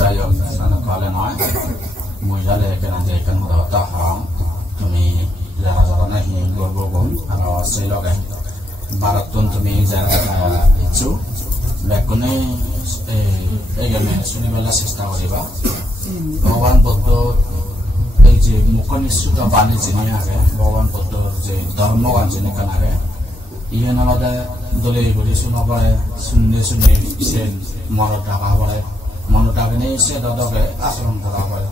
যাই হোক কলে নয় মহিলালে এখান হতা হারাম তুমি যারা যারা নাকি গর্ব গুণ আর সেই লগে ভারতন তুমি যারা ইচ্ছু বেগুনে এইখানে শুনিবেলা চেষ্টা করিবা ভগবান বুদ্ধ এই যে মুখ নিশ্চিত বাণী যিনি আগে ভগবান বুদ্ধর যে ধর্মগান যিনি কান আগে ইয়ে নালাদে দলে ঘুরি শুনা পড়ে শুনে শুনে সে মনত রাখা পড়ে মনত রাখেনি সে দাদকে আচরণ করা পড়ে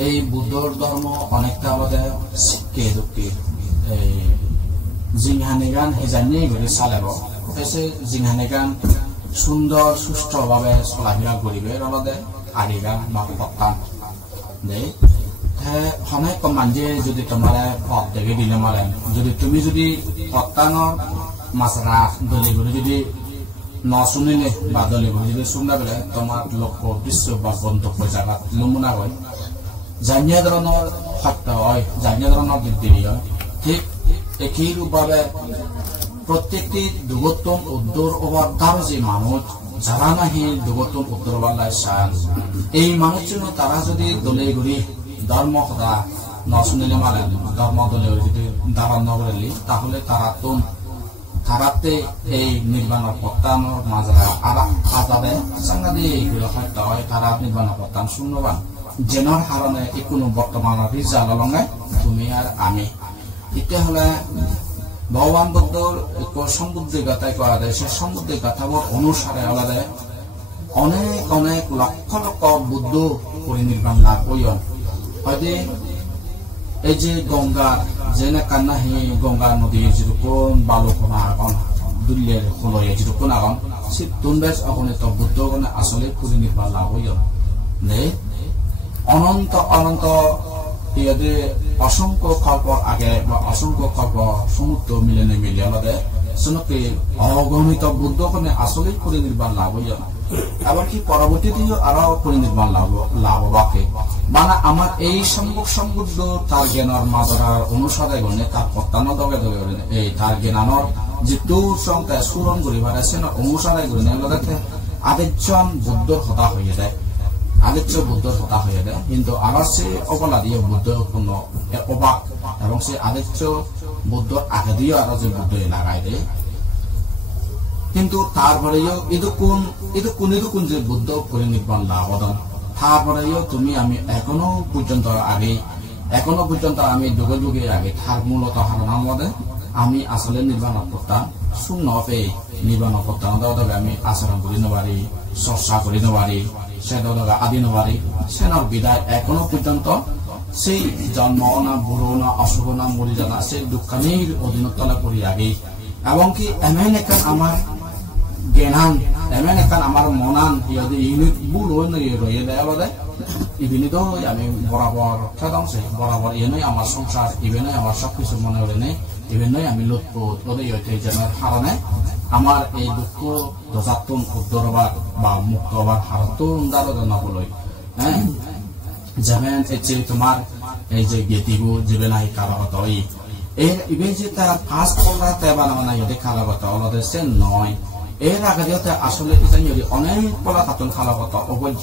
এই বুদ্ধর ধর্ম অনেকটা আমাদের শিক্ষে দুঃখী এই জিংহানি গান হেজানি ঘুরি চালাব এসে জিংহানি গান সুন্দর সুষ্ঠুভাবে চলাফেরা করবে আমাদের আড়ি গান বা পত্তান দেই অনেক মানজে যদি তোমার পথ দেখে দিলে মারে যদি তুমি যদি পত্তানোর মাছরা দলি করে যদি ন শুনিলে বা দলি করে যদি শুনলে বেলে তোমার লক্ষ্য বিশ্ব বা গন্তব্য জায়গা নমুনা হয় জানিয়া ধরনের সত্য হয় জানিয়া ধরনের বৃদ্ধি হয় ঠিক একই রূপভাবে প্রত্যেকটি দুগোত্তম উদ্যোর ওভার যে মানুষ যারা নাহি দুগোত্তম উত্তর বাল্লায় চান এই মানুষ জন্য তারা যদি দলে ঘুরি ধর্ম সদা ন শুনিলে মানে ধর্ম দলে যদি ধারণ নকরিলি তাহলে তারাতে এই নির্বাণের প্রত্যানোর মাজরা আজাদে সাংঘাতিক সত্য হয় তারা নির্বাণের প্রত্যান শূন্যবান জেনার হারণে কোনো বর্তমানের রিজাল্ট লঙ্গায় তুমি আর আমি এতিয়া হলে ভগবান বুদ্ধর সমুদ্রিক গাথায় করা যায় সে সমুদ্রিক গাথাবোর অনুসারে আলাদা অনেক অনেক লক্ষ লক্ষ বুদ্ধ পরিনির্বাণ লাভ হইন হয়তো এই যে গঙ্গা যেনে কান্না হি গঙ্গা নদী যেরকম বালুকোনা আগন দুল্লের হলয়ে যেরকম আগন সে তুনবেশ অগণিত বুদ্ধ গণে আসলে পরিনির্বাণ লাভ হইন নে অনন্ত অনন্ত ইয়াদের অসংখ্য কল্পর আগে বা অসংখ্য কল্প সমুদ্র মিলনে মিলে আলাদা শুনকে অগণিত বুদ্ধ গণে আসলে পরিনির্বাণ লাভ হইন এমনকি পরবর্তীতেও আরো পরিনির্বাণ লাভ বাকে মানে আমার এই সমুদ্র তার জ্ঞানের মাজরার অনুসারে গণে তার পত্তানো দগে দগে এই তার জ্ঞানানোর যে দূর সংখ্যায় স্মরণ করিবার আছে না অনুসারে গণে দেখে আদেশজন বুদ্ধর হতা হয়ে যায় আদেশ বুদ্ধর হতা হয়ে যায় কিন্তু আবার সে অবলা দিয়ে বুদ্ধ কোনো অবাক এবং সে আদেশ বুদ্ধর আগে দিয়ে আরো যে বুদ্ধ লাগাই দেয় কিন্তু তারপরেও এদুকুন যে বুদ্ধ পরিনির্বাণ লাভ হন তারপরেও তুমি আমি এখনো পর্যন্ত আমি যুগে যুগে আগে তার মূলত হারানোর মধ্যে আমি আসলে নির্বাণ করতাম শূন্য পেয়ে নির্বাণ করতাম দাদা আমি আচরণ করি নবারি চর্চা করি নবারি সে দাদা আদি নবারি সেনার বিদায় এখনো পর্যন্ত সেই জন্ম না বুড়ো না অশুভ না মরি জানা সেই দুঃখানির অধীনতলা করি আগে এবং কি এমন এখন আমার জ্ঞান এমন এখন আমার মনান ইউনিট বুড়ো রয়ে দেয় বলে ইভিনিত আমি বরাবর খেদামছে বরাবর ইয়ে আমার সংসার ইভেনই আমার সবকিছু মনে হলে নেই ইভেনই আমি লুৎপুত ওদের যেনের কারণে আমার এই দুঃখ দশাত্তম উদ্দরবার বা মুক্ত হবার হারতুন দ্বারা নবলই হ্যাঁ যেমন হচ্ছে তোমার এই যে গেতিগু জীবনাই কারাগত এর ইভেন যে তার ফার্স্ট পড়া তেবানা মানে যদি কারাগত ওদের সে নয় এর আগে যেতে আসলে অনেক পলা কাতুন খালাগত অবৈধ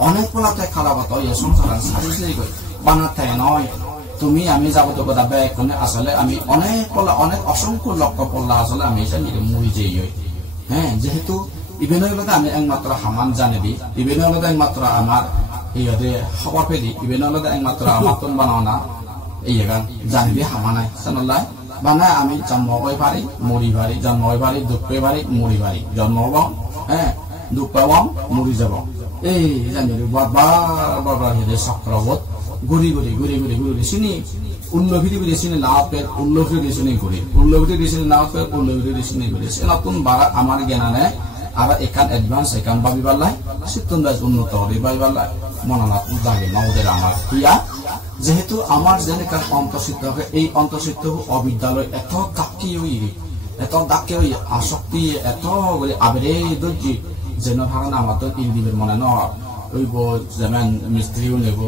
অনেক পলাতে খালাগত এই সংসার সারিয়ে গই বানাতে নয় তুমি আমি যাবত কথা ব্যয় করে আসলে আমি অনেক পলা অনেক অসংখ্য লক্ষ্য পড়লা আসলে আমি মুড়ি যেই হ্যাঁ যেহেতু ইভেনের মধ্যে আমি একমাত্র হামান জানে দিই ইভেনের মধ্যে একমাত্র আমার ইয়ে খবর পেয়ে দিই ইভেনের মধ্যে একমাত্র আমার তুন বানাও না এই গান জানি দিয়ে হামানাই সানাল্লাহ বানায় আমি জন্ম হয়ে পারি মরি পারি জন্ম হয়ে পারি দুঃখ পেয়ে পারি মরি পারি জন্ম হব হ্যাঁ দুঃখ পাবাম মরি যাব এই জানি বারবার হেদে চক্রবোধ ঘুরি চিনি উল্লভিটি চিনি লাভ পেয়ে উল্লভিটি চিনি ঘুরি উল্লভিটি চিনি লাভ পেয়ে উল্লভিটি চিনি ঘুরি সে নতুন বারা আমার জ্ঞানে আর এখান অ্যাডভান্স এখান ভাবি পারলাই সিদ্ধন দাস উন্নত হলে ভাবি পারলাই মনানাথ দাবি মাহুদের আমার হিয়া যেহেতু আমার যেন অন্তঃসিদ্ধ হবে এই অন্তঃসিদ্ধ অবিদ্যালয় এত দাকি আসক্তি এত আবেরে দর্জি যেন ধারণা আমার তো ইন্দিবের মনে নইব যেমন মিস্ত্রিও নেব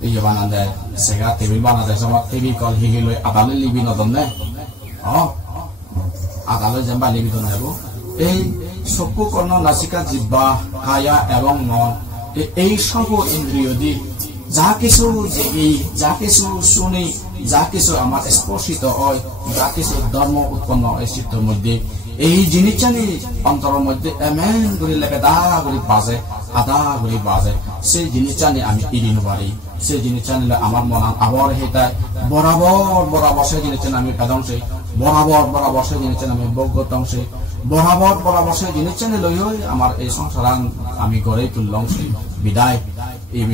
এই বানা দেয় সেগা টেবিল বানা দেয় সব টেবিল কল হিগি লৈ আদালে লিবি নদন নে আদালে যেমবা লিবি দন যাব এই চকু কর্ণ নাসিকা জিহ্বা কায়া এবং মন এই সব ইন্দ্রিয় দিয়ে যা কিছু শুনি, যা কিছু আমার স্পর্শিত হয়, যা কিছু ধর্ম উৎপন্ন হয় চিত্তের মধ্যে, এই জিনিসটানি অন্তরের মধ্যে এমন করে লেগে দা করে বাজে, আদা করে বাজে, সেই জিনিসটানি আমি এড়িয়ে পারি। সেই জিনিসটা নিলে আমার মন আবার হেতায় বরাবর সেই জিনিসটা আমি পেদংশে, বরাবর সেই জিনিসটা আমি বজ্ঞতংশে, বরাবর সেই জিনিসটা লই হই আমার এই সংসার আমি গড়ে তুললংশে বিদায় এই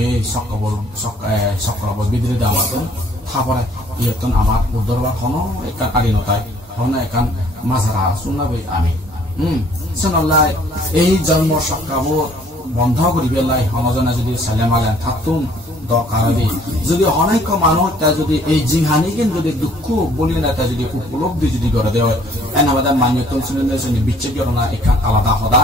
চক্রবর বিদ্রোহ আমার থাপরে ইয়তন আমার উদ্দরবার হনো একান আড়িনতায় হনো একান মাঝারা শুনাবে আমি শোনাল্লাই এই জন্ম চক্রবর বন্ধ করি পেলাই হনজনে যদি ছেলেমালেন থাকুন দরকার যদি অনেক মানুষ তা যদি এই জিহানিকে যদি দুঃখ বলি না তা যদি উপলব্ধি যদি করে দেওয়া এনাবাদা মান্যতন শুনে বিচ্ছেদ ঘটনা এখান আলাদা হদা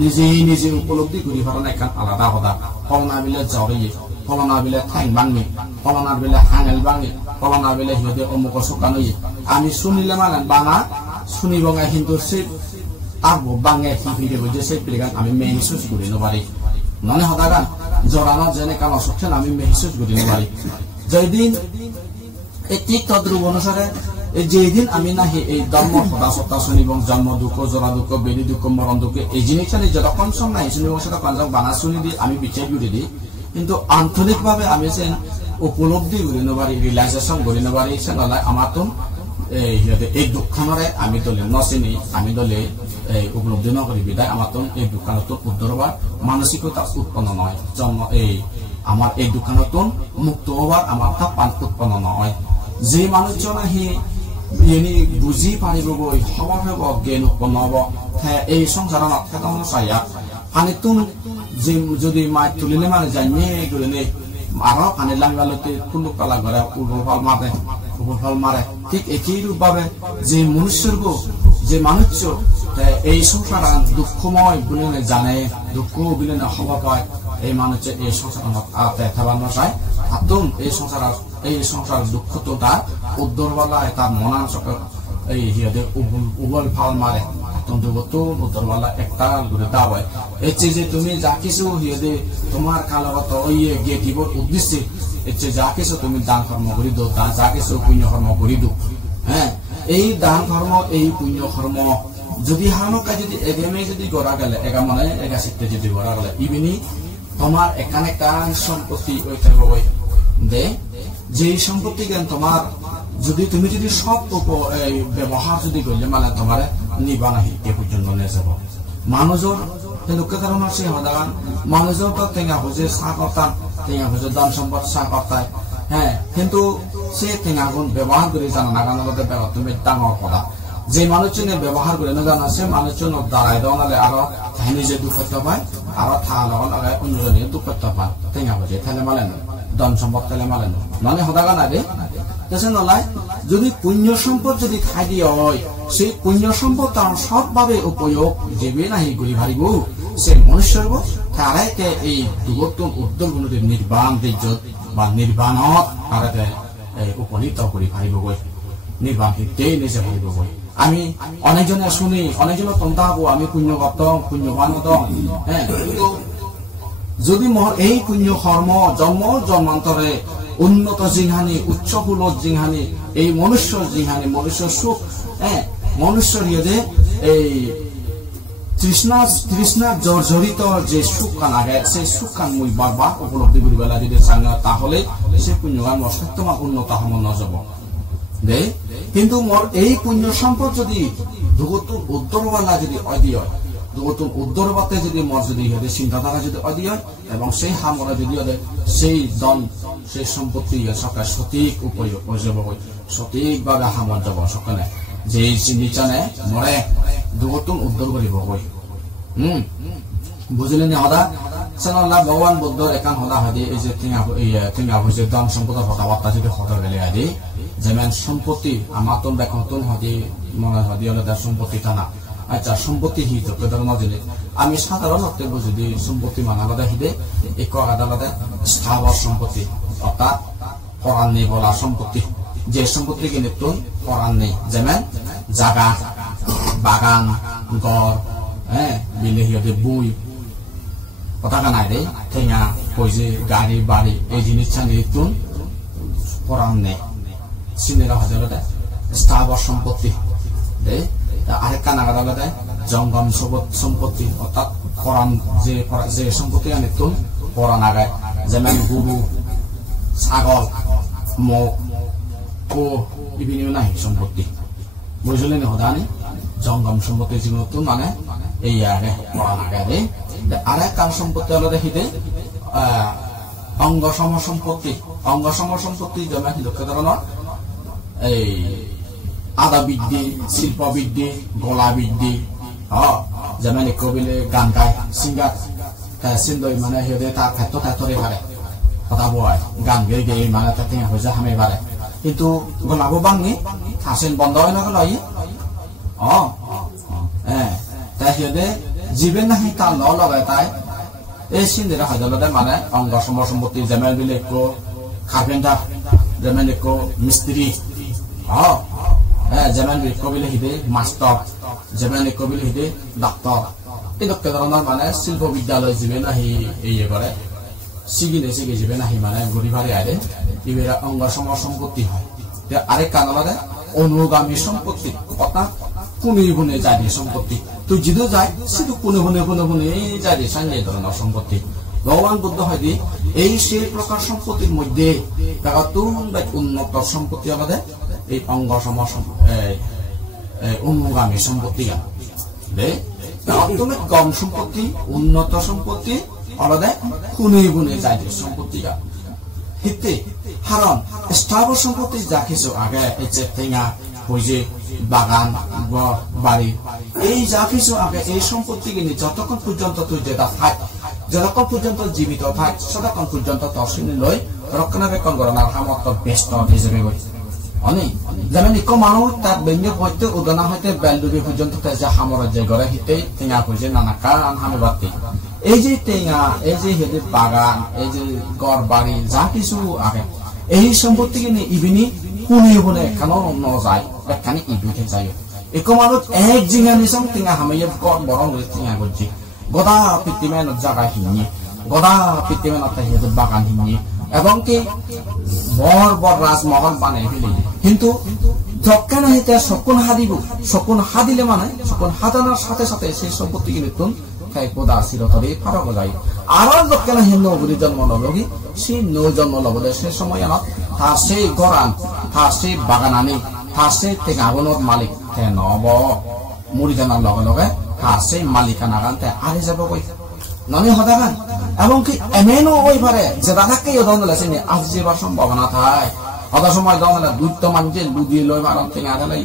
নিজে উপলব্ধি করি ঘটনা এখান আলাদা হদা ফলনা বিলে জড়িয়ে ফলনা বিলে ঠাং ভাঙে ফলনা বিলে হাঙেল ভাঙে ফলনা বিলে হিদে অমুক শোকানো আমি শুনিলে মানে বাঙা শুনি বঙা কিন্তু সে আরবো বাঙে হিফিরে বুঝে সেই প্লেগান আমি মেহসুস করি নবারি ননে হদাগান জরানো যেনে কাম অসুখেন আমি মেহসুস করি নবারি যেদিন এই ঠিক তদ্রুপ অনুসারে যেদিন আমি নাহি এই ধর্ম সদা সত্তা শুনিব জন্ম দুঃখ জরা দুঃখ বেদি দুঃখ মরণ দুঃখ এই জিনিসটা যতক্ষণ সব নাই শুনিব সেটা কনজক বানা শুনি দি আমি বিচার করে দিই কিন্তু আন্তরিকভাবে আমি যেন উপলব্ধি করি নবারি রিয়েলাইজেশন করি নবারি সে নলায় আমার তো এই দুঃখানরে আমি দলে নচিনি আমি দলে উপলব্ধি নকরি বিদায় আমার তো এই দোকানত উদ্ধার হবার মানসিকতা উৎপন্ন নয় জন্ম এই আমার এই দোকানত মুক্ত হবার আমার পান উৎপন্ন নয় যে মানুষজন আহি বুঝি পারিব গই হব জ্ঞান উৎপন্ন হব এই সংসাৰত নাথাকা চাইয়া পানীতুন যদি মাছ তুলিলে মানে জানিয়ে গলে আরো পানী লাগালতে কোনো কালা ঘরে উপফল মারে ঠিক একই রূপ ভাবে যে যে মানুষ এই সংসার দুঃখময় বলে জানে দুঃখ বলে হব পায় এই মানুষের এই সংসার থাকানো চায় হাতুন এই সংসার দুঃখ তো তার উদ্দরবালায় তার মনাঞ্চক এই হিয়াদে উবল ফাল মারে উদ্দরবালা একটা ঘুরে দাবায় এর চেয়ে যে তুমি যা কিছু হিয়াদে তোমার কালগত ওই গেটিবর উদ্দেশ্যে এর চেয়ে যা কিছু তুমি দান কর্ম করি দো যা কিছু পুণ্য কর্ম করি দো হ্যাঁ এই দান কর্ম এই পুণ্য কর্ম যদি হানকা যদি এগেমে যদি গড়া গেলে এগা মানে এগা চিত্তে যদি গড়া গেলে ইভিনি তোমার এখানে কান সম্পত্তি ওই থাকবে দে যে সম্পত্তি জ্ঞান তোমার যদি তুমি যদি সব ব্যবহার যদি করলে মানে তোমার নিবা নাহি এ পর্যন্ত নিয়ে যাব মানুষের লোকের কারণ আছে হদান মানুষের তো টেঙা বুঝে চাহ করতাম টেঙা বুঝে দান সম্পদ চাহ করতায় হ্যাঁ কিন্তু সে টেঙা গুণ ব্যবহার করে জানা না কারণ তুমি ডাঙর কথা যে মানুষজনে ব্যবহার করে না জানা সে মানুষজন দাঁড়াই দেওয়া নালে আরো নিজে দুঃখ করতে পায় আরো থা লগা লাগায় অন্যজনে দুঃখ করতে পায় টেঙা বুঝে তাহলে মালেন ধন সম্পদ তাহলে মালেন মানে হদাগা না রে দেশে নলায় যদি পুণ্য সম্পদ যদি খাই দিয়ে হয় সেই পুণ্য সম্পদ তার সবভাবে উপয়োগ দেবে নাহি করি ভারিব সে মনুষ্যর তারাইতে এই দুবর্তন উদ্যোগগুলোতে নির্বাণ দিজ্জত বা নির্বাণত তারাতে উপনীত করি ভারিব গই নির্বাণ হিতেই নিজে ভারিব গই আমি অনেকজনে শুনি অনেকজনে তন্তা হবো আমি পুণ্যগত পুণ্যবান হতম হ্যাঁ যদি মোর এই পুণ্য কর্ম জন্ম জন্মান্তরে উন্নত জিংহানি উচ্চ কুলত জিংহানি এই মনুষ্য জিংহানি মনুষ্য সুখ হ্যাঁ মনুষ্যর ইয়ে এই তৃষ্ণা জর্জরিত যে সুখ কান আগে সেই সুখ কান মুই বারবার উপলব্ধি করি বেলা যদি চাঙ্গা তাহলে সে পুণ্যগান অসত্যমা উন্নত হম নজব দে কিন্তু মোর এই পুণ্য সম্পদ যদি দুগতুন উত্তরবালা যদি অদিয় দুগতুন উত্তরবাতে যদি মোর যদি ইহদের চিন্তাধারা যদি অদিয় এবং সেই হামরা যদি সেই দন সেই সম্পত্তি সরকার সঠিক উপয়োগ যাব সঠিকভাবে হামত যাব সকলে যে চিন্তানে মরে দুগতুন উদ্ধার করিব গই বুঝলেন হদা সাল্লাল্লাহ ভগবান বুদ্ধর একান হদা হাদি এই যে টিঙা হইছে দান সম্পদের কথাবার্তা যদি হদা গেলে আদি যেমন সম্পত্তি আমার তো বেকতন হদি মনে হদি হলে তার সম্পত্তি টানা আচ্ছা সম্পত্তি হিত কেদার নজরে আমি সাধারণত বুঝি দি সম্পত্তি মানাবাদা হিদে এক আদালতে স্থাবর সম্পত্তি অর্থাৎ পরাণ নেই বলা সম্পত্তি যে সম্পত্তি কিনে তুই পরাণ নেই যেমন জাগা বাগান গড় হ্যাঁ বিলে হিয়তে বই কথা নাই রে ঠেঙা কইছে গাড়ি বাড়ি এই জিনিস ছানি তুন কোরআন নেই সিনেরা হজরতে স্থাবর সম্পত্তি দে আরেকটা নাগাদ দেয় জঙ্গম সম্পত্তি অর্থাৎ কোরআন যে সম্পত্তি আনে তুন কোরআন আগায় যেমন গরু ছাগল মুখ ও বিভিন্ন নাই সম্পত্তি বুঝলেন হদানি জঙ্গম সম্পত্তি জীবন মানে এই আগে কোরআন আগে আরেক কার সম্পত্তি হলো দেখিতে অঙ্গ সম সম্পত্তি যেমন লক্ষ্য ধরনের এই আদা বৃদ্ধি শিল্প বৃদ্ধি গলা বৃদ্ধি যেমন কবিলে গান গায় সিঙ্গার সিন্দই মানে সিহঁতে তাৰ ক্ষেত্ৰত ক্ষেত্ৰতে পাৰে কথা বয় গান গাই গাই মানে তাতে হৈছে হামে পাৰে কিন্তু গলাব বাঙি হাসিন বন্ধ হয় না গেল তাই সিহঁতে জীবে নাহি তাল ন লগাই তাই এই সিন্দিরা হাইদলতে মানে অঙ্গ সম সম্পত্তি যেমন বিলে একো কার্পেন্টার যেমন একো মিস্ত্রি যেমন কবিলে হিদে মাস্টার যেমন কবিলে হিদে ডাক্তার এই ধরনের মানে শিল্প বিদ্যালয় জীবে নাহি এই করে সিগিনে সিগে জীবে নাহি মানে গড়ি ভাড়ি আরে এবার অঙ্গ সম সম্পত্তি হয় আরেক কারণে অনুগামী সম্পত্তি অর্থাৎ কোনে গুণে যায় সম্পত্তি তুই যিদু যায় শুধু কোনে গুণে যায় সাইনে ধরনের সম্পত্তি ভগবান বুদ্ধ হয় দি এই সেই প্রকার সম্পত্তির মধ্যে উন্নত সম্পত্তি আমাদের এই অঙ্গ সম অনুগামী সম্পত্তি অত্যন্ত কম সম্পত্তি উন্নত সম্পত্তি আলাদা কোনে গুণে যায় সম্পত্তি হিতে হারণ স্থাবর সম্পত্তি যা কিছু আগে এই যে ঠেঙা হইছে বাগান বাড়ি এই যা কিছু আগে এই সম্পত্তি কিনে যতক্ষণ পর্যন্ত তুই যেটা থাক যতক্ষণ পর্যন্ত জীবিত থাক ততক্ষণ পর্যন্ত তহসিল লই রক্ষণাবেক্ষণ করার সামর্থ্য ব্যস্ত হিসেবে গেছে অনেক যেমন ইক মানুষ তার বেঙ্গে হইতে উদনা হইতে বেলডুবি পর্যন্ত যে সাম্রাজ্য গড়ে হিতে টেঙা হয়েছে নানা কারণ হামে বাড়তি এই যে টেঙা এই যে হেদের বাগান এই যে গড় বাড়ি যা কিছু আগে এই সম্পত্তি কিনে ইভিনি কোনে গুণে এখানেও ন যায় এখানে ইভিতে যায় এক মানুষ এক জিঙা নিছং টেঙা হামাইয়ে গড় বড় হয়ে টেঙা করছে গদা পৃথিবীর জায়গা হিঙি গদা পৃথিবীর হেদের বাগান হিঙি এবং কি বড় রাজমহল বানাই ফেলি কিন্তু যখন হিতে শকুন হাদিব শকুন হাদিলে মানে শকুন হাদানোর সাথে সাথে সেই সম্পত্তি কিনে তুন কোদা চিরতরে ফারক যায় আর যখন হে নবুরি জন্ম লবি সেই নৌ জন্ম লবলে সে সময় আমার তার সেই গড়ান তার সেই বাগান আনি তার সেই টেঙাবনত মালিক নব মুড়ি জানার লগে লগে তার সেই মালিকানা গানতে আরে যাব কই ননি হদাগান এবং কি এমনও ওই পারে যে দাদাকে দন লেছেনি আজ যেবার সম্ভাবনা থাই অত সময় দন দুধ মানছে লুদিয়ে লই মারন টেঙা ঢালাই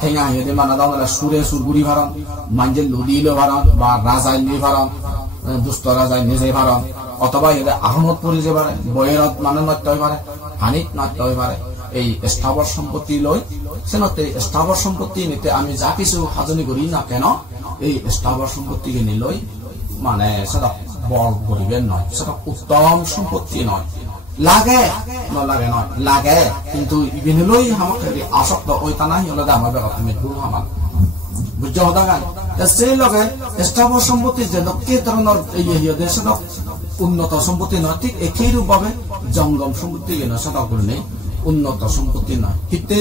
টেঙা হেঁটে মানে দন সুরে সুরগুড়ি ভারণ মানছে লুদিয়ে লো ভারণ বা রাজায় নিয়ে ভারণ দুষ্ট রাজায় নিজে ভারণ অথবা এদের আহমদ পরি যে পারে বয়েরত মানে নত্য হয়ে পারে হানিত নত্য হয়ে পারে এই স্থাবর সম্পত্তি লই সেনতে স্থাবর সম্পত্তি নিতে আমি যা কিছু হাজনি করি না কেন এই স্থাবর সম্পত্তি কিনে লই মানে সেটা বড় গরিবের নয় সেটা উত্তম সম্পত্তি নয় লাগে নলাগে নয় লাগে কিন্তু ইভিনলৈ আমাকে আসক্ত ওই তা নাই হলে আমার ব্যাপার আমি দূর আমার বুঝছো হতা গান সেই লগে স্থাবর সম্পত্তি যে কে ধরনের সেটা উন্নত সম্পত্তি নয় ঠিক একই রূপভাবে জঙ্গম সম্পত্তি কেন সেটা করলে উন্নত সম্পত্তি নয় হিতে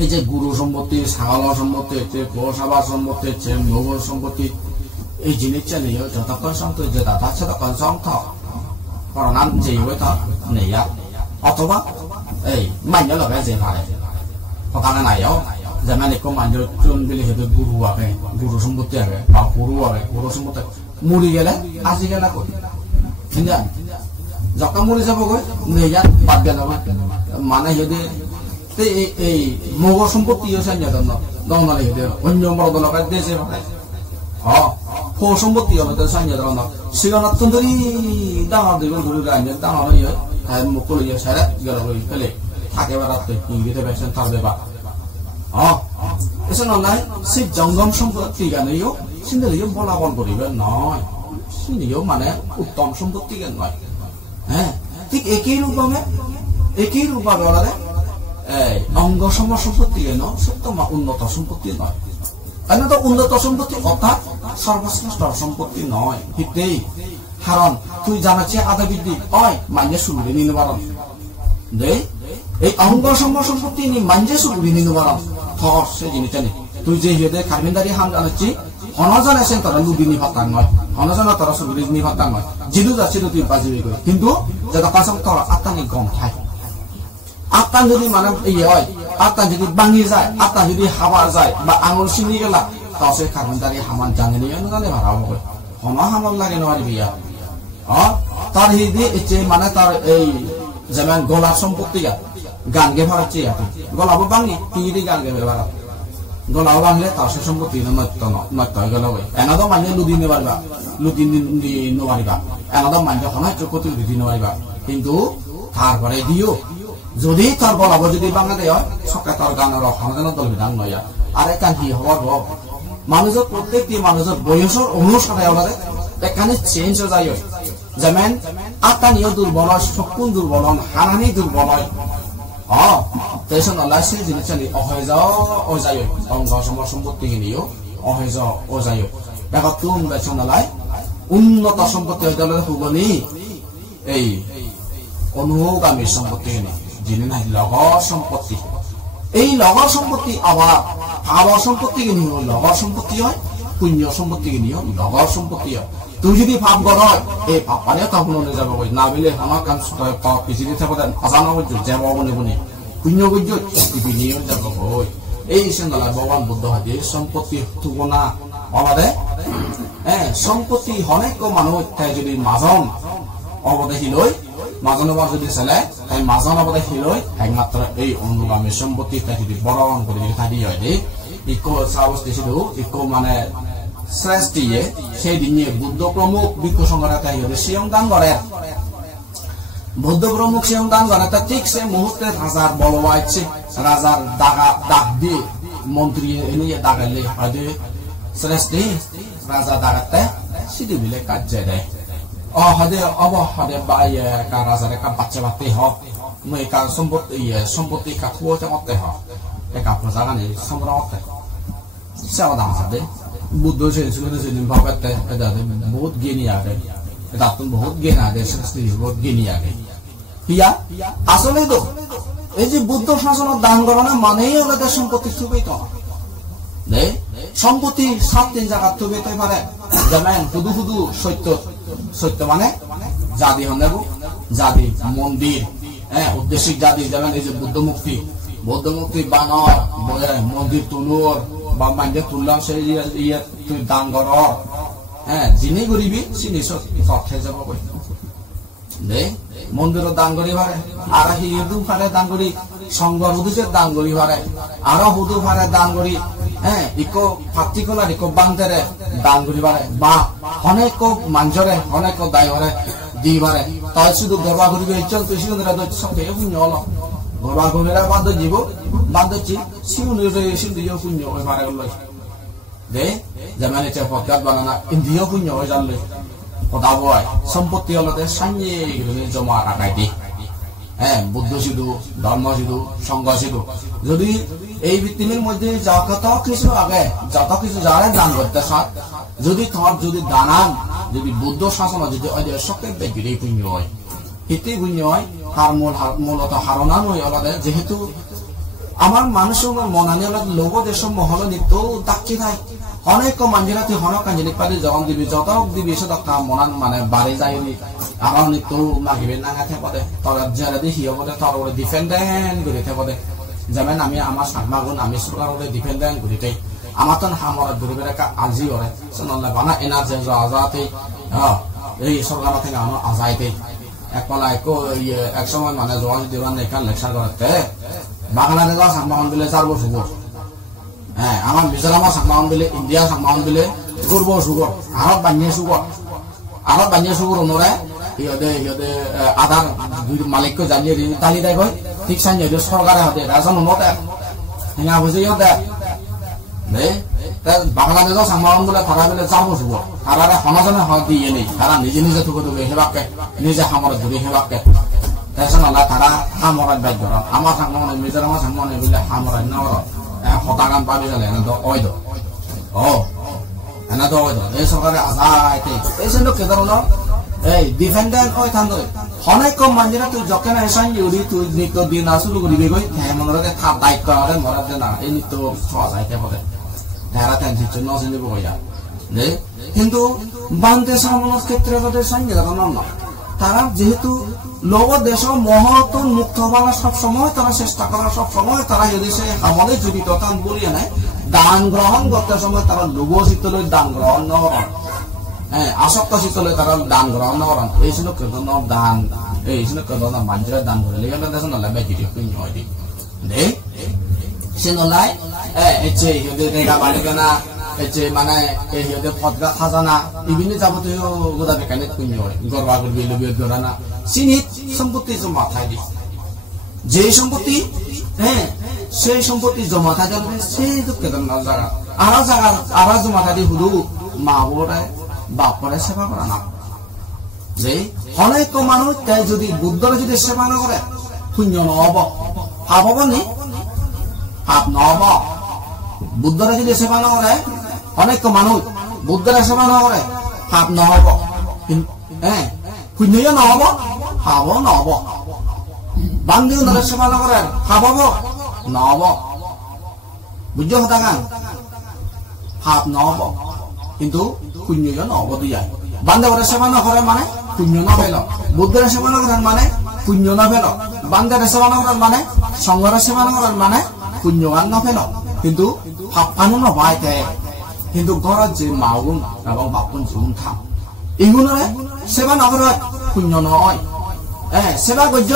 এই যে গুরু সম্পত্তি ছাগল সম্পত্তি গোসাবার সম্পত্তি মগর সম্পত্তি এই জিনিসটা নিয়ে যতক্ষণ সম্পত্তি যে দাদা ততক্ষণ সংখ্যক পড়ান যে নেই অথবা এই মান্য লগে যে পারে কথা নাই যেমন একো মান্য চুন বিলি হেতু গুরু আগে গুরু সম্পত্তি আগে বা গুরু সম্পত্তি মরি গেলে আজি গেলে কই বুঝলেন যখন মরি যাব গই নেই বাদ গেল মানে যদি এই মগর সম্পত্তি আছে দনালে হেতু অন্য মরদ লগাই দিয়েছে ফো সম্পত্তি হবে সাইনে ধরনের সিগানার তন্দরি ডাঙর দুইবার ঘুরে গাইনে ডাঙর হয়ে মুকুল ইয়ে সেরে গেল ফেলে থাকে বেড়াতে ইংরেজিতে বেছেন থাকবে বা এসে নয় সেই জঙ্গম সম্পত্তি গানেও সিনেও বলাবল করিবে নয় সিনেও মানে উত্তম সম্পত্তি জ্ঞান নয় হ্যাঁ ঠিক একই রূপভাবে ওরা অঙ্গ সম সম্পত্তি জ্ঞান সত্য উন্নত সম্পত্তি নয় উন্নত সম্পত্তি অর্থাৎ সর্বশ্রেষ্ঠ সম্পত্তি নয় হিতেই কারণ তুই জানাচ্ছি আধা বিদ্যি অয় মাইনে সুবিধে নিতে পারো দে এই অঙ্গ সম্পত্তি নি মাইনে সুবিধে নিতে পারো থর সে জিনিসটা নেই তুই যে হিদে খারমিনদারি হাম জানাচ্ছি অনজন এসে তারা লুদিনি ভাতার নয় অনজন তারা সুবিধে নি ভাতার নয় জিদু যাচ্ছে তুই বাজিবি করে কিন্তু যেটা কাছে তোর আত্মানি গম খায় আত্মা যদি মানে ইয়ে হয় আত্মা যদি ভাঙি যায় আত্মা যদি হাওয়া যায় বা আঙুল ছিনি গেলা তাও সে খারমিনদারি হামান জানে নিয়ে জানে ভাড়া হবে হন হামাল লাগে নয় বিয়া তার হিদি ইচ্ছে মানে তার এই যেমন গলার সম্পত্তি গান গে ভাড়াচ্ছি গলাবো ভাঙি হিদি গান গে ভাড়া গলাও ভাঙলে তার সে সম্পত্তি নত্য হয়ে গেল এনাদম মাইনে লুদি নেবারিবা লুদি নেবারিবা এনাদম মাইনে হনাই চোখতে লুদি নেবারিবা কিন্তু তারপরে দিও যদি তার গলাবো যদি ভাঙা দেয় সকালে তার গানের সমাধান দল বিধান নয় আর এখান কি হওয়ার মানুষের প্রত্যেকটি মানুষের বয়সের অনুসারে আমাদের এখানে চেঞ্জ হয়ে যায় যেমন আত্মানীয় দুর্বল হয় শকুন দুর্বল হন হানানি দুর্বল হয় তেসন আল্লাহ সেই জিনিসটা অহেজ অজায় অঙ্গ সম্পত্তি নিয়েও অহেজ অজায় এখন তুম বেসন আল্লাহ উন্নত সম্পত্তি হয়ে গেলে হুবনি এই অনুগামীর সম্পত্তি যিনি নাই লগর সম্পত্তি এই লগর সম্পত্তি আবার আবার সম্পত্তি নিয়েও লগর সম্পত্তি হয় পুণ্য সম্পত্তি নিয়েও লগর সম্পত্তি হয় তুই যদি ভাব কর এই ভাব পারে তখন যাব না বলে আমার কাম পিছিয়ে থাকবে আজানো করছো যাব বনে পুণ্য করছো নিয়েও যাব এই সন্ধ্যালা ভগবান বুদ্ধ হাতে সম্পত্তি তুলনা অবাদে সম্পত্তি অনেক মানুষ তাই যদি মাজন অবদেশী লৈ মাজন যদি চলে তাই মাজন অবদেশী লৈ একমাত্র এই অনুগামী সম্পত্তি তাই যদি বরণ করে থাকি হয় ইকো চাবস দিছিলো ইকো মানে শ্রেষ্ঠীয়ে সেই দিনে বুদ্ধ প্রমুখ ভিক্ষু সংঘরা তাই সিয়ং দান করে বুদ্ধ প্রমুখ সিয়ং দান করে তা ঠিক সে মুহূর্তে রাজার বলবাইছে রাজার দাগ দিয়ে মন্ত্রী এনে দাগালে হয়তো শ্রেষ্ঠী রাজা দাগাতে সিধু বিলে কাজে দেয় হদে হদে বাই রাজার একটা বাচ্চা বাচ্চা হোক মই সম্পত্তি কাঠুয়া চামতে হোক একা প্রজা গানে সম্রাট সেও দাম সাথে বুদ্ধ সেদিন ভাবতে বহুত জ্ঞানী আগে এটা বহুত জ্ঞান আগে বহুত জ্ঞানী আগে হিয়া আসলে তো এই যে বুদ্ধ শাসনের দান করানো মানেই হলো সম্পত্তি থুবেই তো সম্পত্তি 7-3 জায়গা থুবেই তো পারে যেমন শুধু শুধু সত্য মানে জাতি হনেব জাতি মন্দির উদ্দেশ্যিক জাতি যেমন এই যে বুদ্ধ মুক্তি বানর মন্দির তুলোর বা মাইন্ডে তুললাম সেই ইয়ে তুই দান কর যিনি করিবি চিনি সৎ যাব দে মন্দিরের দান করি পারে আর হিন্দু ফারে দান করি সংঘর উদ্দেশ্যে দান করি পারে আরো হুদু ফারে দান করি ইকো পার্টিকুলার ইকো বান্ধেরে দান করি পারে বা অনেক মানুষরে অনেক দায়রে দি পারে তাই শুধু গর্বা করিবে চল তুই সিংহরা সব পুণ্য হল গর্বা করিরা বান্ধ জীব বান্ধছি সিংহ পুণ্য হয়ে পারে দে যেমন এটা পদগাত বানানা ইন্দ্রিয় পুণ্য হয়ে জানলে কথা বয় সম্পত্তি হলতে সাইয়ে জমা রাখাই দি বুদ্ধ সিধু ধর্ম সিধু সংঘ সিধু যদি এই ভিত্তির মধ্যে যত কিছু আগে যত কিছু যারা দান করতে সাত যদি তোমার যদি দানান যদি বুদ্ধ শাসন যদি সবকে বেগিরি পুণ্য হয় হিতে পুণ্য হয় তার মূলত হারণা নয় আলাদা যেহেতু আমার মানুষের মনানি আলাদা লোক দেশের মহল নিত্য দাক্ষি থাকে অনেক মানুষেরা তুই হনক কাঞ্জিনিক পালি যখন দিবি যত দিবি সে তখন মনান মানে বাড়ি যায়নি আমার নিত্য মাগিবে নাঙা থাকবে তোর যারা দিয়ে হিয় বলে তোর ওরে ডিফেন্ডেন্ট করে থাকবে যেমন আমি আমার সাতমাগুন আমি সরকার ওরে ডিফেন্ডেন্ট করে থাকি আমার তো হামরা দূরে রেখা আজি ওরে সোনাল্লা বানা এনার্জি আজাতে এই সরকার থেকে আমার আজাইতে একপালা এক সময় মানে জোয়ান দেওয়ান এখান লেকচার করতে বাংলাদেশ সাতমাগুন দিলে 4 বছর আমার মিজোরামত সাকমাউন দিলে ইন্ডিয়া সাকমাউন দিলে গর্ব সুগর আরব বানিয়ে সুগর অনুরে ইহতে আধার মালিককে জানিয়ে তালি দেয় কয় ঠিক সাইন সরকারে হতে রাজন উন্নতে হিঙা বুঝে ইহতে বাংলাদেশত সাকমাউন দিলে তারা বলে 4 বছর তারা সমাজনে হয় দিয়ে নেই তারা নিজে নিজে থুকে থুকে সেবাকে নিজে সামরে ধরে সেবাকে তাৰপিছত আল্লাহ তারা সামরাত বাধ্য আমার সাকমাউনে মিজোরামত সাকমাউনে বলে সামরাত নগর হতাকান পাবি গেলে ওই এনা তো এই সরকারে আজাইতে এই সেন্ড কেদারনো এই ডিফেন্ডেন্ট ওই থান অনেক কম মানুষরা তুই যখন এসান ইউরি তুই নিত্য দিন আসুল করিবি গই মনরে থাপ দায়িত্ব আরে মরাতে না এই নিত্য সহায়তা বলে ধারা তেন জন্য নসিব হইয়া যে কিন্তু বান্তে সামনের ক্ষেত্রে তাদের সঙ্গে না তারা যেহেতু লোক দেশ মহৎ মুক্ত হওয়ার সব সময় তারা চেষ্টা করার সব সময় তারা যদি সে আমলে জড়িত তান বলিয়ে নেয় দান গ্রহণ করতে সময় তারা লোভ শীতলের দান গ্রহণ নকরেন হ্যাঁ আসক্ত শীতলে তারা দান গ্রহণ নকরেন এই ছিল কেতন দান এই ছিল কেতন মানুষের দান করে লেগে দেশ নলাই বেজিটি কুഞ്ഞു হয় দে সে নলাই এছে হিদে নেগা বাড়ি কেনা এছে মানে এই হিদে ফদগা খাজানা বিভিন্ন যাবতীয় গোদা বেকানে কুഞ്ഞു হয় গর্বা গর্বি লবিয়ে ধরানা সিনিত সম্পত্তি জমা থাকে যে সম্পত্তি হ্যাঁ সেই সম্পত্তি জমা থাকে সেই কেতন জায়গা আর জমা থাকে হুদু মা বোরে বাপরে সেবা করা না যে অনেক মানুষ তাই যদি বুদ্ধরে যদি সেবা না করে পুণ্য নহব পাপ হব নি পাপ নহব বুদ্ধরে যদি সেবা না করে অনেক মানুষ বুদ্ধরে সেবা না করে পাপ নহব হ্যাঁ পুণ্য নহব পাপ নহব বান্ধবীদের সেবা না করে পাপ হব নহব বুঝছো কথা গান পাপ নহব কিন্তু পুণ্য নহব দিয়া বান্ধবরে সেবা না করে মানে পুণ্য না পেল বুদ্ধের সেবা না করেন মানে পুণ্য না পেল বান্ধবের সেবা না করেন মানে সংঘের সেবা না করেন মানে পুণ্যগান না পেল কিন্তু পাপানো নবাইতে কিন্তু ঘরের যে মাগুন এবং বাপুন জীবন থাম এইগুলোরে সেবা না করে পুণ্য নয় সেবা করছ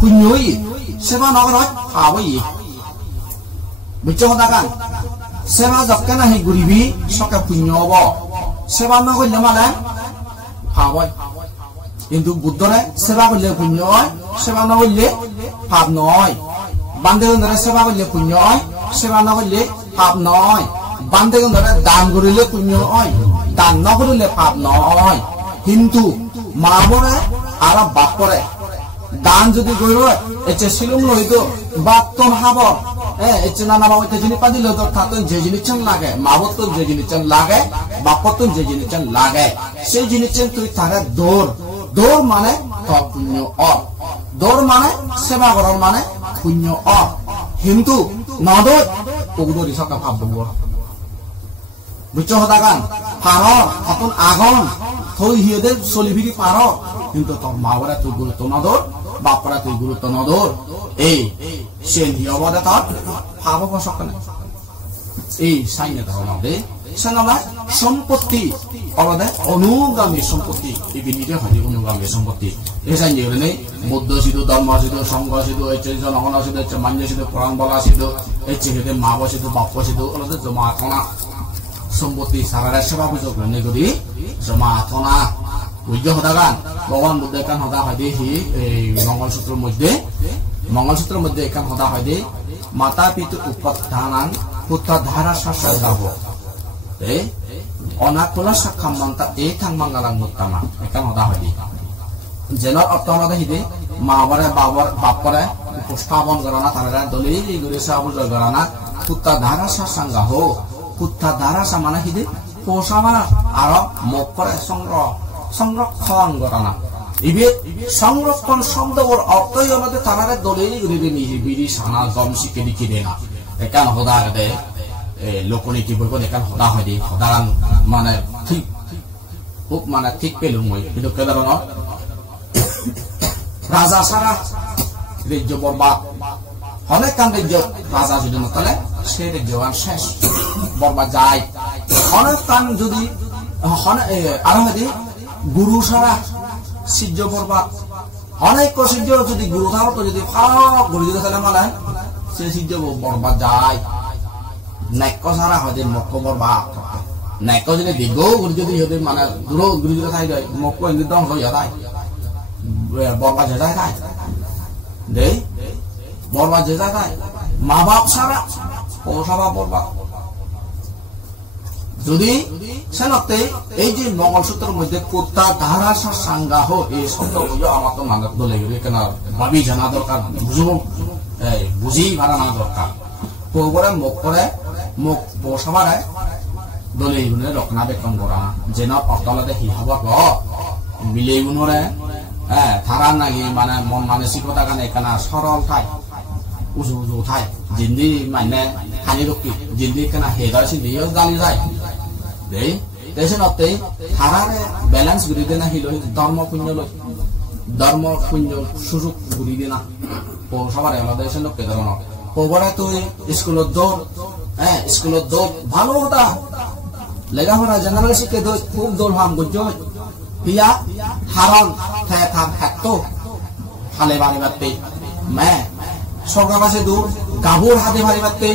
পুণ্যই সেবা না করে পাবই বুঝছো কথা গান সেবা যকে নাহি ঘুরিবি সকে পুণ্য হব সেবা না করলে মানে পাবই কিন্তু বুদ্ধরে সেবা করলে পুণ্য হয় সেবা না করলে পাপ নয় বান্ধবীদের সেবা করলে পুণ্য হয় সেবা না করলে পাপ নয় বান্ধবীদের দান করিলে পুণ্য হয় দান না করিলে পাপ নয় কিন্তু মা বরে আর বাপ করে দান যদি গইর এতে শিলং লইতো বাতন হাব এতে নানা বাবা এতে জিনিস পাদিল তো থাতন যে জিনিস লাগে মা বতন যে জিনিস লাগে বাপতন যে জিনিস লাগে সেই জিনিস তুই থাকে দৌড় মানে পুণ্য দৌড় মানে সেবা করার মানে পুণ্য কিন্তু নদর ওগুলো সকা ভাব বুঝছো হতা গান পার এখন আগন থই হিয়েদের চলিভিরি পার কিন্তু তোর মা বলে তুই গুরুত্ব নদর বাপরা তুই গুরুত্ব নদর এই সে নিয়মে তোর ভাব সক এই সাইনে ধর্মে সেনালা সম্পত্তি আমাদের অনুগামী সম্পত্তি এগুলিতে হয় অনুগামী সম্পত্তি এসাই নিয়ে বৌদ্ধ সিধু ধর্ম সিধু সংঘ সিধু জনগণ সিধু মান্য সিধু পুরাণ বলা সিধু হেঁটে মা বসিধু বাপ সিধু ওদের জমা থনা সম্পত্তি সারা সেবা পুজো করে করি জমা থনা বুঝতে হতা গান ভগবান বুদ্ধ এখান হতা হয় দিয়ে এই মঙ্গলসূত্রের মধ্যে এখান হতা হয় দিয়ে মাতা পিতু উপাদান পুত্র ধারা শাসক অনাকুলা সাক্ষামন্তা এই থাংমাঙ্গালাং মুক্তামা এখান হতা হয় দিয়ে যেন অর্থ হতে হিদে মা বরে বাপরে উপস্থাপন করা না তারা দলিল গুলি সাবুজয় করা না পুত্র ধারা শাসাঙ্গা হো পুত্র ধারা সামানা হিদে পোষামা আর মুখ করে সংরক্ষণ করা না ইবে সংরক্ষণ শব্দর অর্থই হতে তারা দলিল গুলি নিহি বিড়ি সানা জম শিখে লিখি দে না এখান হদা দে লোকনীতি বই এখান হদা হয় দিয়ে হদান মানে ঠিক খুব মানে ঠিক পেলুম মই কিন্তু কেদারণ রাজা সারা রাজ্য বরবাদ অনেক কান রাজ্য রাজা যদি নতলে সেই রাজ্যগান শেষ বরবাদ যায় অনেক কান যদি আর গুরু সারা সিদ্ধ বরবাদ অনেক সিদ্ধ যদি গুরু থাকো তো যদি গুরু যদি তাহলে মানে সে সিদ্ধ বরবাদ যায় নাক্য সারা হয় মক্ষ বরবাদ নাক্য যদি দীর্ঘ গুরু যদি মানে দূর গুরু যদি থাই যায় মক্ষ একদম হইয়া যায় বরবাদ হয়ে যায় দে বরবাদ হয়ে যায় মা বাপ সারা পৌঁছাবা বরবাদ যদি সেনতে এই যে মঙ্গলসূত্রের মধ্যে পুত্র ধারা সাঙ্গাহ এই শব্দ আমার তো মানে দলে গেলে কেন ভাবি জানা দরকার বুঝি ভাড়া না দরকার পরে মুখ পৌঁছাবার দলে ইগুনে রকনা বেকম করা যেন অতলাতে হি হবা ক মিলে ইগুনরে থারা নাকি মানে মন মানসিকতা কানে একানা সরল ঠাই উজু উজু ঠাই জিন্দি মানে খানি রকি জিন্দি কেনা হেদা সিন্দিও জানি যায় দেই দেশে নতে থারারে ব্যালেন্স গুরি দেনা হিলো ধর্ম পুণ্য লই ধর্ম পুণ্য সুযোগ গুরি দেনা ও সবার আলাদা দেশে লোক কেদন ওবরে তুই স্কুলত দৌড় স্কুলত দৌড় ভালো হতা লেখাপড়া জেনারেল শিক্ষে দৌড় খুব দৌড় হাম গুজ হিয়া হারন থে থাম হাতো হালে বাড়ি বাড়তে মে সরকার কাছে দৌড় গাভুর হাতে ভারি বাড়তে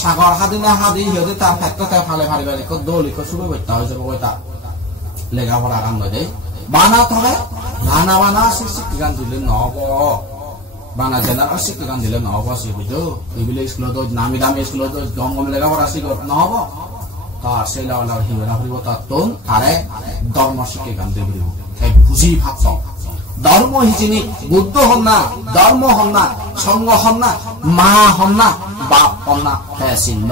সাগর হাতে না হাতে হিয়াতে তার হাতো তাই ফালে ভারি বাড়ি দৌড় লিখ শুরু করতে হয়েছে বইটা লেখাপড়া কাম নয় বানা থাকে বানা বানা শিক্ষিকান দিলে নহব বানা জেনারেল শিক্ষিকান দিলে নহব সি বুঝো এইবিলাক স্কুলত নামি দামি স্কুলত গম গম লেখাপড়া শিখত নহব তার সেই লেভেলের হিরোরা ফুরিব তার তোন তারে ধর্ম শিক্ষিকান দেব এক বুঝি ভাবছ ধর্ম হিচিনি বুদ্ধ হন না ধর্ম হন না সঙ্গ হন না মা হন না বাপ হন না হ্যাঁ চিহ্ন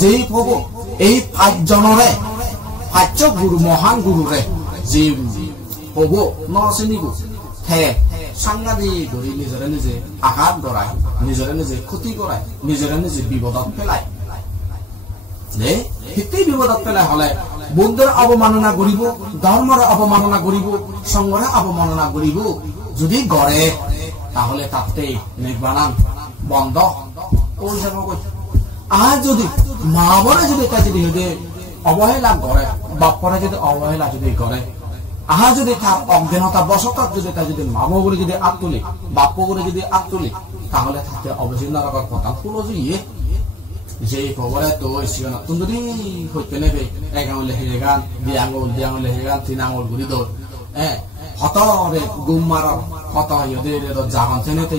যেই প্রভু এই 5 জনরে 5 গুরু মহান গুরুরে যে প্রভু নচিনিব হ্যাঁ সাংঘাতিক ধরি নিজরে নিজে আঘাত করায় নিজরে নিজে ক্ষতি করায় নিজরে নিজে বিপদত ফেলায় হিতেই বিপদত পেলাই হলে বুদ্ধের অবমাননা করিব ধর্মের অবমাননা করিব সংঘের অবমাননা করিব যদি গড়ে তাহলে তাতে নির্বাণ বন্ধ ওই যাব আর যদি মা বলে যদি তা যদি অবহেলা করে বাপরে যদি অবহেলা যদি করে আহা যদি তার অজ্ঞানতা বশত যদি তা যদি মা বলে যদি আগ তুলি বাপ বলে যদি আগ তুলি তাহলে তাতে অবচিন্ন রকম কথা পুরো যে যে খবরে তো সিগন তুন্দুরি হইতে নেবে এক আঙুল হেরে গান দুই আঙুল হেরে গান 3 আঙুল ঘুরি দৌড় হতরে গুম মার হত ইদের জাহান থেনেতে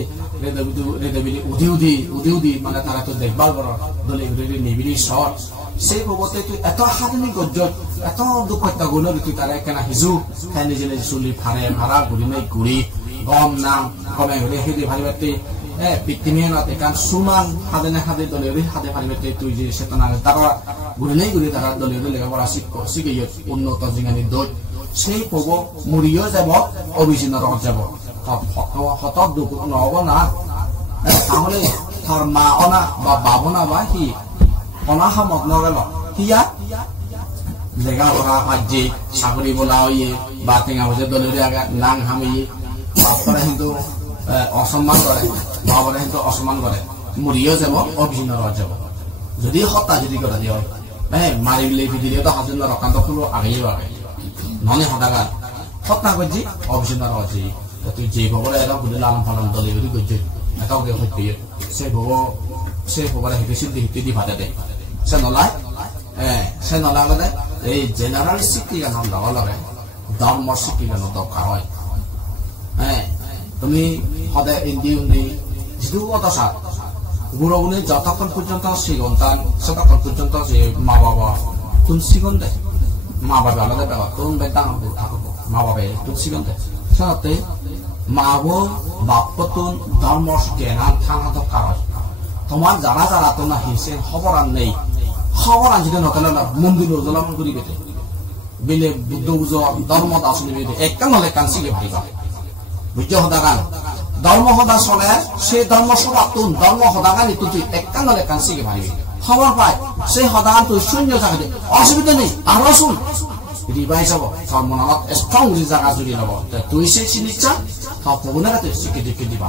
রেদবিলি উদি মানে তারা তো দেখভাল কর দলে নিবিলি শট সেই খবরতে তুই এত হাতনি গজ্জত এত দুঃখতা গুণর তুই তারা কেনা হিজু তাই নিজে নিজে চুলি ফাড়ে ভাড়া ঘুরি নাই ঘুরি গম নাম কমে ঘুরে হেদি ভারিবাতে পিতৃমিয়ানত একান সুমান হাতে না হাতে দলীয় হাতে পারিবে তুই যে চেতনা তারা ঘুরে নেই ঘুরে তারা দলীয় লেখাপড়া শিখে উন্নত জিঙানি দৈ সেই পব মুড়িও যাব অবিচ্ছিন্ন রহত যাব হত দুঃখ নহব না তাহলে তার মা অনা বা বাবনা বা কি অনা সামত নগেল হিয়া লেখাপড়া কাজে চাকরি বলা হইয়ে বা টেঙা বসে দলীয় আগা নাং হামিয়ে বাপরা কিন্তু অসম্মান করে বাবারা কিন্তু অসম্মান করে মুড়িও যাব অভিন্ন যাব যদি হত্যা যদি করে দিয়ে মারিলে দিলে তো হাজুন রকান্ত খুব আগেই আগে ননে হঠাৎ হত্যা করছি অভিন্ন আছে তুই যে খবরে এটা বুঝে লালন ফালন দলে যদি করছি এটাও হত্যি সে খবরে হেঁটে সিদ্ধি হিতে দি ভাতে দেয় সে নলাগলে এই জেনারেল শিক্ষিকান লগে লগে ধর্ম শিক্ষিকান দরকার হয় তুমি সদায় ইন্দি উন্দি যিটো অদশা গুরুগুণে যতক্ষণ পর্যন্ত সিগন্তান ততক্ষণ পর্যন্ত যে মা বাবা কোন সিগন দেয় মা বাবা আলাদা ব্যাপার কোন বেদান থাকবো মা বাবা কোন সিগন দেয় সাথে মা বাপতুন ধর্ম জ্ঞান থাকা দরকার হয় তোমার যারা যারা তো না হিসে খবরান নেই খবরান যদি নকলে মন্দির জ্বলামন করি বেটে বেলে বুদ্ধ বুঝ ধর্ম দাসনী বেটে একখান হলে কাঞ্চিকে ভাবিবা বুঝ সদাগান ধর্ম সদা চলে সেই ধর্ম সদাতুন ধর্ম সদাগান তুই একখান হলে কাঞ্চিকে ভাবিবি খবর পায় সেই সদাগান তুই শূন্য থাকে অসুবিধা নেই আরো শুন রিবাই যাব ধর্মনালত স্ট্রং জায়গা জুড়ি লব তুই সেই চিনিচ্ছা পগুনে তুই স্বীকৃতি দিবা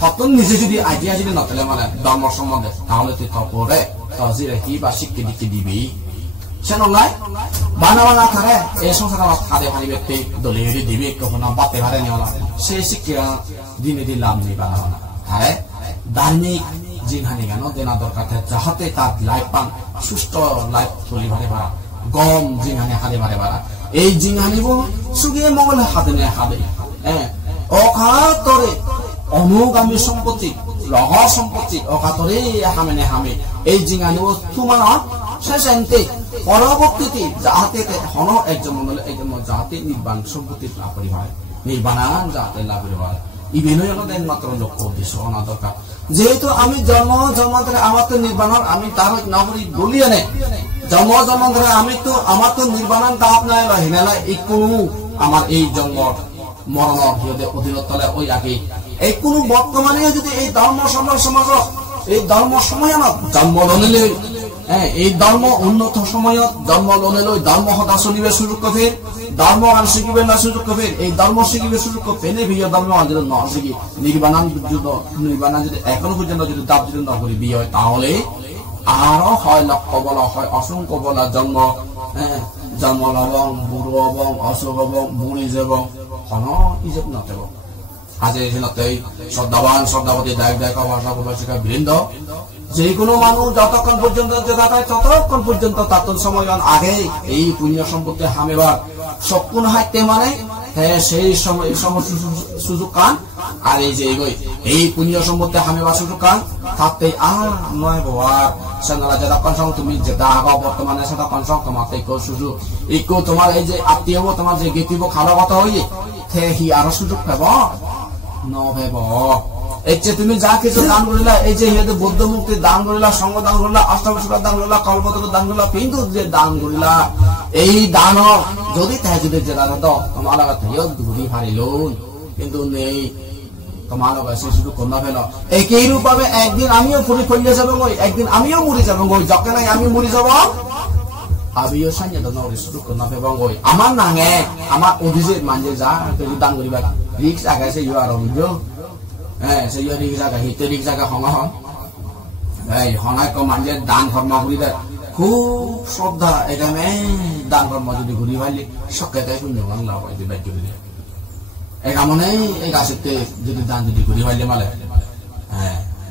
তখন নিজে যদি আইডিয়া যদি নতলে মানে ধর্ম সম্বন্ধে তাহলে তুই তপরে তজি রাখি বা স্বীকৃতি দিবি সে নয় বানা বানা থাকে এই সংসার খাদে ভারি ব্যক্তি দলীয় দিবি কখনো বাতে ভারে নেওয়া সেই শিক্ষা দিনে দিন লাভ নেই বানা বানা তারে ধার্মিক জিনহানি কেন দেনা দরকার যাহাতে তার লাইফ পান সুস্থ লাইফ চলি ভারে ভাড়া গম জিনহানি হাতে ভারে ভাড়া এই জিনহানিব সুগিয়ে মঙ্গলে হাতে নেয় হাতে অকাতরে অনুগামী সম্পত্তি রহ সম্পত্তি অকাতরে হামে হামে এই জিনহানিব তোমার শেষে পরবর্তীতে যাহাতে হন একজন মঙ্গলে একজন যাহাতে নির্বাণ সম্পত্তি লাভ করি হয় নির্বাণ যাহাতে লাভ করি হয় ইভেনই আমাদের মাত্র লক্ষ্য উদ্দেশ্য হওয়া দরকার যেহেতু আমি জন্ম জন্মান্তরে আমার তো নির্বাণ আমি তার নগরী বলিয়ে নেই জন্ম জন্মান্তরে আমার তো নির্বাণান তাপ নাই বা হিনালা এই কোনো আমার এই জন্ম মরণর হিয়দে অধীনতলে ওই আগে এই কোনো বর্তমানে যদি এই ধর্ম সমাজ এই ধর্ম সময়ত জন্ম লনিলে এই ধর্ম উন্নত সময়ত জন্ম লনিলৈ ধর্ম সদা চলিবে সুযোগ কফে ধর্ম গান শিখিবে না সুযোগ কফে এই ধর্ম শিখিবে সুযোগ পেলে ভিয় ধর্ম যদি ন শিখি নির্বাণান যদি এখনো পর্যন্ত যদি দাব যদি নকরি বিয়ে হয় তাহলে আরো হয় লক্ষ বলা হয় অসংখ্য বলা জন্ম লবং বুড়ো হবং অসুখ হবং বুড়ি যাব হন ইজত নথেব আজি এই শ্রদ্ধাবতী দায়ক ভাষা বৃন্দ যে কোনো মানুষ যতক্ষণ পর্যন্ত থাকে ততক্ষণ পর্যন্ত তার সময় আগে এই পুণ্য সম্পত্তি হামেবার সক্ষণ হাইতে মানে সেই সময় সুযোগ কান আর এই যে এই পুণ্য সম্পত্তি হামেবার সুযোগ কান থাকতে নয় বাবা সেনারা যতক্ষণ সঙ্গে তুমি যেটা আগা বর্তমানে সেতক্ষণ সঙ্গে তোমার সুযোগ একটু তোমার এই যে আত্মীয় তোমার যে গেতিব খাওয়া কথা হইয়ে হি আরো সুযোগ পাব নভেব এই যে তুমি যা কিছু দান করিলা এই যে বৌদ্ধ মুক্তির দান করিলা সঙ্গ দান করিলা অষ্টাবশীর দান করিলা কল্পতরু দান করিলা কিন্তু যে দান করিলা এই দান যদি তাই যদি যেটা হতো তোমার ঘুরি ফারিল কিন্তু নেই তোমার সে শুধু কন্যা ফেল একই রূপে একদিন আমিও ফুরি ফলিয়ে যাব গই একদিন আমিও মরি যাব গই যকে নাই আমি মরি যাব আমিও সাইয়া নরি শুধু কন্যা ফেব গই আমার নাঙে আমার অভিজিৎ মানজে যা দান করিবা রিক্স আগাইছে ইউ আর অভিযোগ সে রিক্স আগা হিতে রিক্স আগা হন হনাই মানজে দান কর্ম করি খুব শ্রদ্ধা এখানে দান কর্ম যদি ঘুরি ভাইলে সকালে পুণ্যবান লাভ হয় বাক্য দিলে এমনে এই গাছেতে যদি দান যদি ঘুরি ভাইলে মালে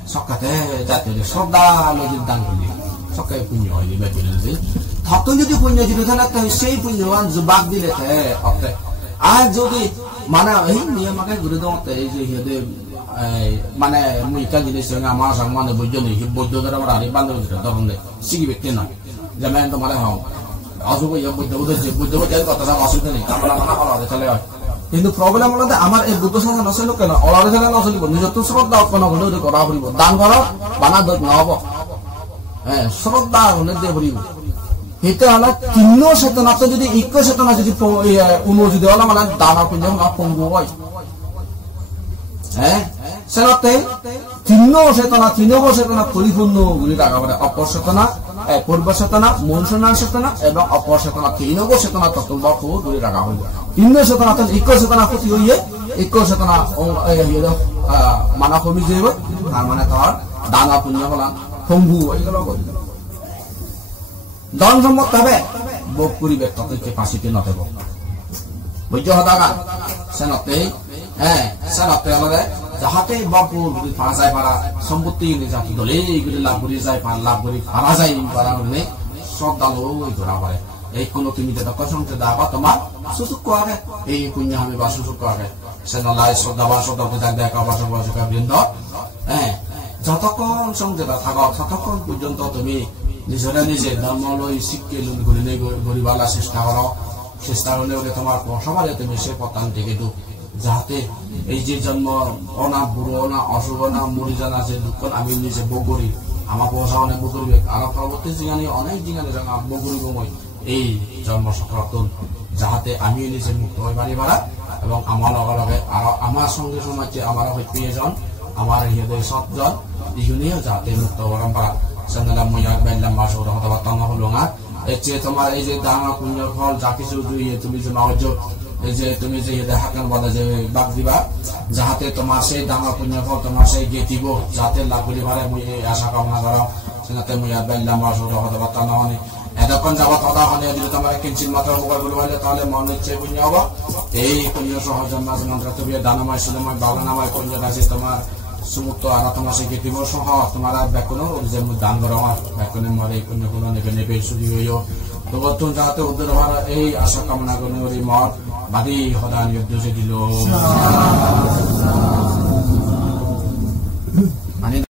সকাতে জাতীয় শ্রদ্ধা যদি দান করি সকালে পুণ্য হয় বাক্য দিলে থকন যদি পুণ্য যদি থাকে সেই পুণ্যবান বাদ দিলে আর যদি মানে এই নিয়মাকে ঘুরে দেওয়াতে এই যে সিহঁতে মানে মুইকা জিনিস আমার মানে বৈদ্য নেই বৈদ্য ধরে আমার আরে বান্ধব তখন শিখি ব্যক্তি না যেমন তোমার হও অশুভ বৈদ্য কথা অসুবিধা নেই আমরা মানে চলে হয় কিন্তু প্রবলেম হলো আমার এই বুদ্ধ শাসন নচল কেন অলারে থাকা নচলিব নিজত শ্রদ্ধা উৎপন্ন হলে করা ফুরিব দান ঘর বানা নহব শ্রদ্ধা হলে দিয়ে ফুরিব সেইটো হলে তিন্ন চেতনাতে যদি ইক চেতনা যদি অনুমোদিত হলে মানে দানৰ পুণ্য পঙ্গু হয় সেনতে তিন্ন চেতনা পরিপূর্ণ বলে রাখা পারে অপর চেতনা পূর্ব চেতনা মনসনার চেতনা এবং অপর চেতনা তিনগ চেতনা তত্ত্ব বলে রাখা হইব তিন্ন চেতনা ইক চেতনা ক্ষতি হইয়ে ইক চেতনা মানা কমি যাইব তার মানে তার দানা পুণ্য বলা পঙ্গু এইগুলো করি ধন সম্পদ ভাবে ভোগ করিবে ততকে ফাঁসিতে নথেব বুঝছ হতাগা সেনতে সেনতে আমাদের যাহাতে বাপুর ফাঁড়া যায় পারা সম্পত্তি জাতি দলে এইগুলি লাভ করি যায় লাভ করি ফাঁড়া যায় পারা হলে সব দাল ওই ধরা পড়ে এই কোনো তুমি যেটা কসংতে দাবা তোমার সুযোগ করে এই পুণ্য আমি বা সুযোগ করে সেনলাই শ্রদ্ধা দেখা বাসা বৃন্দ যতক্ষণ সংযতা থাকো ততক্ষণ পর্যন্ত তুমি নিজেরা নিজে ধর্ম লই শিখকে গরিবালা চেষ্টা হলে তোমার সমাজে তুমি সে পতান থেকে দু যাতে এই যে জন্ম অনা বুড়ো না অশুভ না মরি জানা যে দুঃখ আমি নিজে ভোগ করি আমার পয়সা অনেক ভোগ করবে আর পরবর্তী জিগানি অনেক জিগানি ভোগ করিব মই এই জন্ম সফলতন যাতে আমি নিজে মুক্ত হয়ে পারি পারা এবং আমার লগে লগে আর আমার সঙ্গে সমাজে আমার প্রিয়জন আমার হৃদয় সৎজন ইগুনিও যাতে মুক্ত হলাম পারা সেনালা মই আগবাইলাম বা সৌর হতে পারতাম না হলো না এর চেয়ে তোমার এই যে দানা পুণ্যর ফল যা কিছু তুমি যে নজর এই যে তুমি যে হাকান বলা যে বাদ দিবা যাহাতে তোমার সেই দানা পুণ্যর ফল তোমার সেই গেতিব যাতে লাভ করি পারে মই এই আশা কামনা করা সেনাতে মই আগবাইলাম বা সৌর হতে পারতাম না মানে এতক্ষণ যাবা কথা হলে যদি তোমার কিঞ্চিত মাত্র উপকার করবো হলে তাহলে মন ইচ্ছে পুণ্য হবো এই পুণ্য সহজন্ম মন্ত্র তুমি দানময় সুলময় বাবনাময় পুণ্য আছে তোমার সমুক্ত আর তোমার সেই গেতিব সহ তোমার ব্যাকুণ যে দান করা আমার ব্যাকুণের মরে এই পুণ্য কোনো নেবে নেবে সুযোগ হইও তো বর্তমান যাতে উদ্ধার হওয়ার এই আশা কামনা করি মত বাদী সদা নির্দেশ দিল